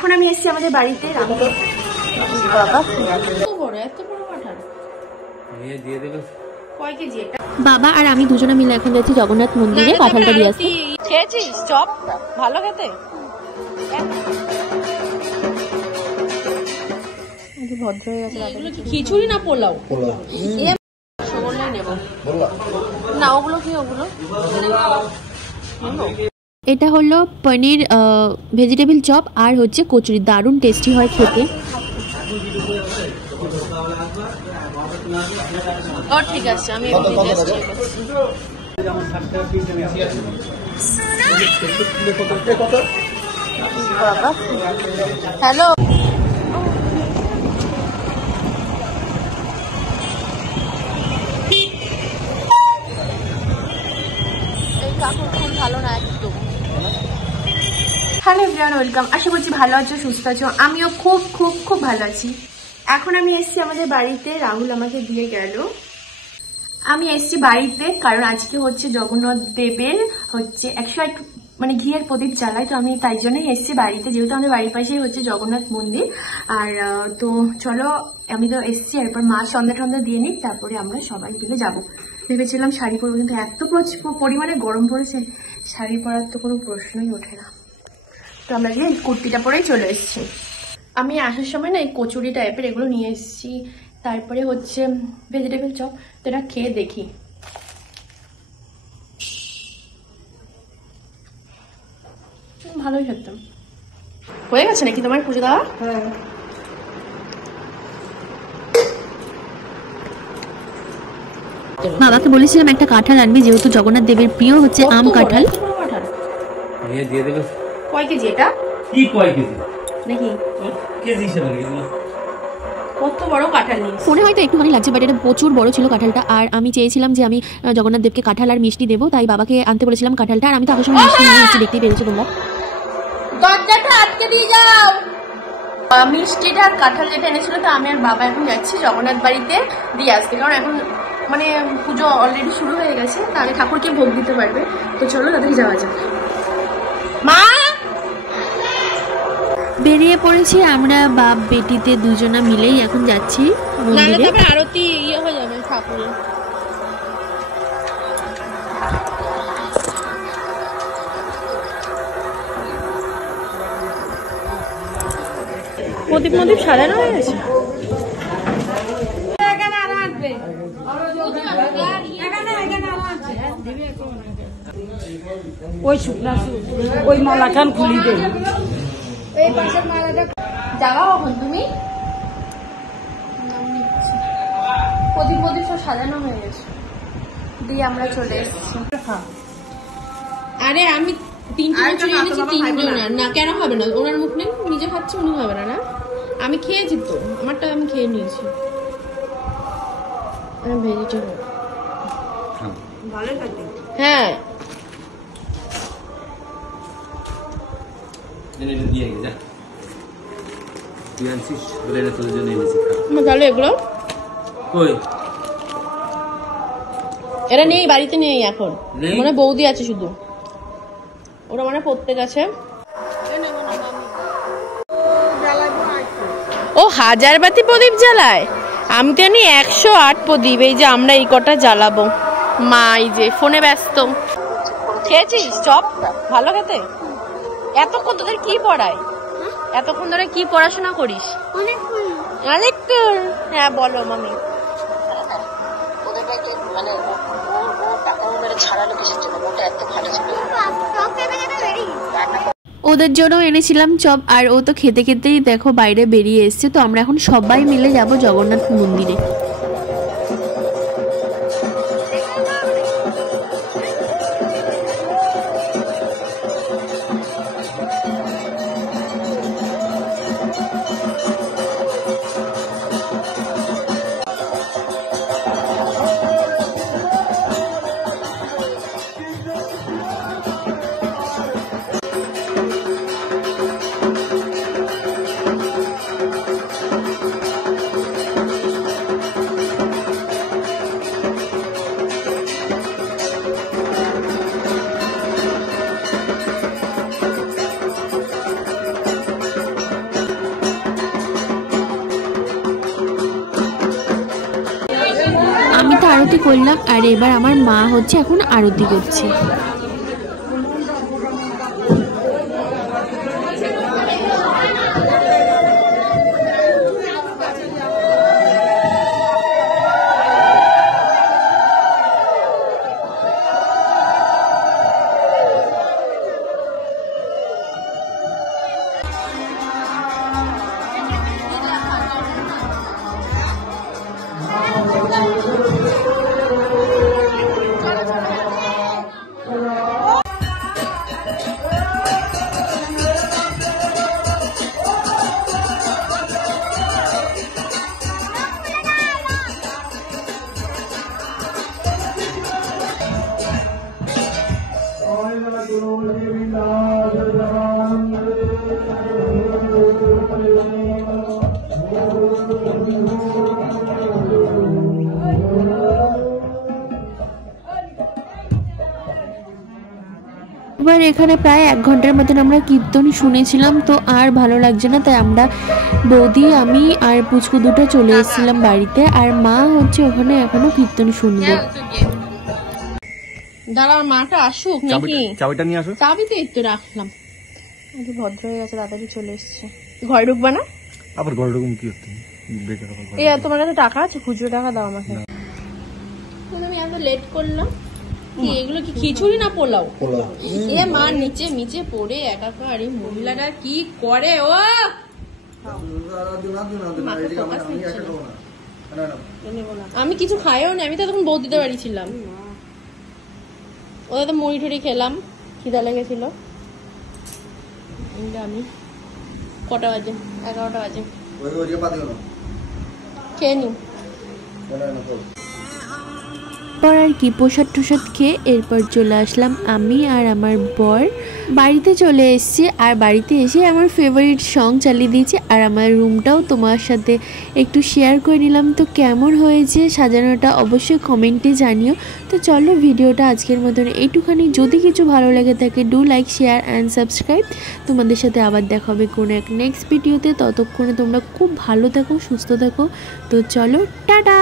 এখন আমি এসেছি আমাদের বাড়িতে। বাবা আর আমি দুজনে মিলে এখন যাচ্ছি জগন্নাথ মন্দিরে কাঁঠালটা দিয়ে আসছি। খেয়েছিস চপ? ভালো খেতে। ভদ্র হয়ে গেছে। খিচুড়ি না পোলাও? না ওগুলো কি? ওগুলো এটা হলো পনির ভেজিটেবল চপ আর হচ্ছে কচুরি, দারুণ টেস্টি হয় খেতে। ঠিক আছে, আমি হ্যালো ভালো না একদম। Hello everyone, welcome. আশা করছি ভালো আছো, সুস্থ আছো। আমিও খুব খুব খুব ভালো আছি। এখন আমি এসেছি আমাদের বাড়িতে, রাহুল আমাকে দিয়ে গেল। আমি এসেছি বাড়িতে কারণ আজকে হচ্ছে জগন্নাথ দেবের হচ্ছে 108 মানে ঘিয়ের প্রদীপ জ্বালায়, তো আমি তাই জন্যই এসেছি বাড়িতে, যেহেতু আমাদের বাড়ির পাশেই হচ্ছে জগন্নাথ মন্দির। আর তো চলো, আমি তো এসেছি, এরপর মা সন্ধ্যা দিয়ে নিই, তারপরে আমরা সবাই মিলে যাবো। ভেবেছিলাম শাড়ি পরবো, কিন্তু এত পরিমাণে গরম পড়েছে, শাড়ি পরার তো কোনো প্রশ্নই ওঠে না। তো আমরা এই কুর্তিটা পরেই চলে এসেছি। আমি আসার সময় না এই কচুরি টাইপের এগুলো নিয়ে এসেছি, তারপরে হচ্ছে ভেজিটেবল চপ। তো এটা খেয়ে দেখি। ভালোই খেতাম। হয়ে গেছে নাকি তোমার পুজো দেওয়া? বাবাকে বলেছিলাম একটা কাঁঠাল আনবি, যেহেতু জগন্নাথ দেবের প্রিয় হচ্ছে আম কাঁঠাল। কয় কেজি এটা? কি কয় কেজি নাকি কেজি হিসেবে কত বড় কাঁঠাল নিয়ে ফোনে হয়তো একটুখানি লাগছে, বাট এটা প্রচুর বড় ছিল কাঁঠালটা। আর আমি চেয়েছিলাম যে আমি জগন্নাথ দেবকে কাঁঠাল আর মিষ্টি দেবো, তাই বাবাকে আনতে বলেছিলাম কাঁঠালটা। আর আমি তো আসলে মিষ্টি নিয়ে এসেছি, দেখতেই পেরেছো তোমরা। দরজাটা আটকে দিয়ে যাও। মিষ্টিটা আর কাঁঠাল যেটা এনেছিল, তো আমি আর বাবা এখন যাচ্ছি জগন্নাথ বাড়িতে দিয়ে আসতে, কারণ এখন মানে পুজো অলরেডি শুরু হয়ে গেছে, তাহলে ঠাকুরকে ভোগ দিতে পারবে। তো চলো তাড়াতাড়ি যাওয়া যাক। মা বেরিয়ে পড়েছি আমরা, বাপ বেটিতে দুজনা মিলেই এখন যাচ্ছি মন্দিরে। আরতি হয়ে যাবে ঠাকুরের। প্রদীপ মন্দির সাজানো হয়ে গেছে। ওই শুকনা ওই মালাখান খুলি দে। যাওয়া কখন তুমি? প্রদীপ সব সাজানো হয়ে গেছে, দিয়ে আমরা চলে এসেছি। আরে আমি তিনটে এনেছি, তিনজনের না কেন হবে না? ওনার মুখ নেই, নিজে খাচ্ছে, উনি হবে না? না আমি খেয়েছি তো, আমারটা আমি খেয়ে নিয়েছি। ভেজিটেবল হ্যাঁ তাহলে এগুলো এরা নেই বাড়িতে, নেই এখন, মানে বৌদি আছে শুধু, ওরা মানে প্রত্যেক আছে। ও 1000 বাতি প্রদীপ জ্বালায়, আমি তো জানি 108 প্রদীপ। এই যে আমরা এই কটা জ্বালাবো। মা এই যে ফোনে ব্যস্ত। খেয়েছিস চপ? ভালো খেতে। এতক্ষণ তোদের কি পড়ায়? এতক্ষণ ধরে কি পড়াশোনা করিস? অনেকক্ষণ। হ্যাঁ বলো মামি। ওদের জন্য এনেছিলাম চপ, আর ও তো খেতে খেতেই দেখো বাইরে বেরিয়ে এসছে। তো আমরা এখন সবাই মিলে যাব জগন্নাথ মন্দিরে। আরতি করলাম, আর এবার আমার মা হচ্ছে এখন আরতি করছে। এবার এখানে প্রায় 1 ঘন্টার মতন আমরা কীর্তন শুনেছিলাম, তো আর ভালো লাগছে না, তাই আমরা বৌদি, আমি আর পুচকু দুটো চলে এসেছিলাম বাড়িতে, আর মা হচ্ছে ওখানে এখনো কীর্তন শুনবে। দাঁড়া, মাটা আসুক নাকি, চাবিটা নিয়ে আসো। চাবি তো একটু রাখলাম, আগে ভদ্র হয়ে গেছে, তাড়াতাড়ি চলে এসছে। ঘরে ঢুকবা না? আবার ঘরে ঢুকুন কি করতে? তোমার কাছে টাকা আছে? খুচরো টাকা দাও আমাকে। আমি এত লেট করলাম, এগুলো কি খিচুড়ি না পোলাও? এ মা নিচে নিচে পড়ে একাকার, এই মহিলাটা কি করে? ও আমি কিছু খাইও না, আমি তো তখন বৌদিতে বাড়ি ছিলাম, ওদের তো মুড়ি টুড়ি খেলাম, খিদা লেগেছিল। আমি কটা বাজে? 11টা বাজে, খেয়ে নিও। পর আর কি প্রসাদ টসাদ খেয়ে এরপর চলে আসলাম আমি আর আমার বর বাড়িতে চলে এসেছি। আর বাড়িতে এসে আমার ফেভারিট সং চালিয়ে দিয়েছি, আর আমার রুমটাও তোমার সাথে একটু শেয়ার করে নিলাম। তো কেমন হয়েছে সাজানোটা অবশ্যই কমেন্টে জানিও। তো চলো ভিডিওটা আজকের মতন এইটুখানি। যদি কিছু ভালো লেগে থাকে do like, share and subscribe. তোমাদের সাথে আবার দেখা হবে কোনো এক নেক্সট ভিডিওতে। ততক্ষণে তোমরা খুব ভালো থাকো, সুস্থ থাকো। তো চলো, টাটা।